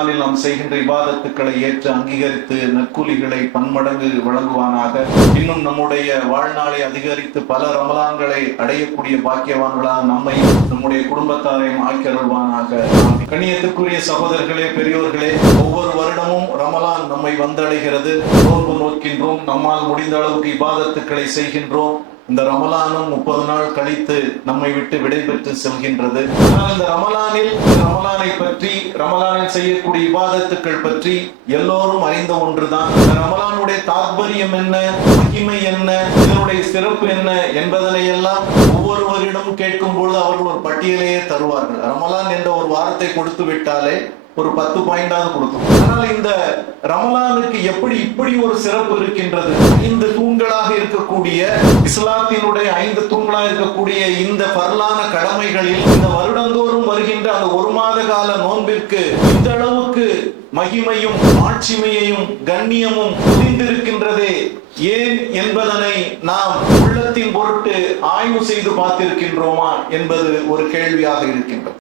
ரமலானில் நாம் செய்கின்ற இபாதத்துக்களை ஏற்று அங்கீகரித்து நற்கூலிகளை பன்மடங்கு வழங்குவானாக. இன்னும் நம்முடைய வாழ்நாளை அதிகரித்து பல ரமலான்களை அடையக்கூடிய பாக்கியவான்களாக நம்மையும் நம்முடைய குடும்பத்தாரையும் ஆக்கியருள்வானாக. கண்ணியத்துக்குரிய சகோதரர்களே, பெரியோர்களே, ஒவ்வொரு வருடமும் ரமலான் நம்மை வந்தடைகிறது. நோன்பு நோக்கின்றோம், நம்மால் முடிந்த அளவுக்கு இபாதத்துக்களை செய்கின்றோம். இந்த ரமலானும் 30 நாள் கழித்து நம்மை விட்டு விடைபெற்று செல்கின்றது. ஆனால் இந்த ரமலானை பற்றி, ரமலானில் செய்யக்கூடிய இபாதத்துக்கள் பற்றி எல்லோரும் அறிந்த ஒன்றுதான். இந்த ரமலானுடைய தாத்பரியம் என்ன, மகிமை என்ன, இதனுடைய சிறப்பு என்ன என்பதனை எல்லாம் ஒவ்வொருவரிடம் கேட்கும் பொழுது அவர்கள் ஒரு பட்டியலையே தருவார்கள். ரமலான் என்ற ஒரு வாரத்தை கொடுத்து விட்டாலே ஒரு 10 பாயிண்டாவது கொடுக்கும். ஆனால் இந்த ரமலானுக்கு இப்படி ஒரு சிறப்பு இருக்கின்றது. 5 தூண்களாக இருக்கக்கூடிய இஸ்லாத்தினுடைய 5 தூண்களாக இருக்கக்கூடிய இந்த பரலான கடமைகளில் இந்த வருடந்தோறும் வருகின்ற அந்த ஒரு மாத கால நோன்பிற்கு இந்த அளவுக்கு மகிமையும் ஆட்சிமையையும் கண்ணியமும் புரிந்திருக்கின்றதே ஏன் என்பதனை நாம் உள்ளத்தின் பொருட்டு ஆய்வு செய்து பார்த்திருக்கின்றோமா என்பது ஒரு கேள்வியாக இருக்கின்றது.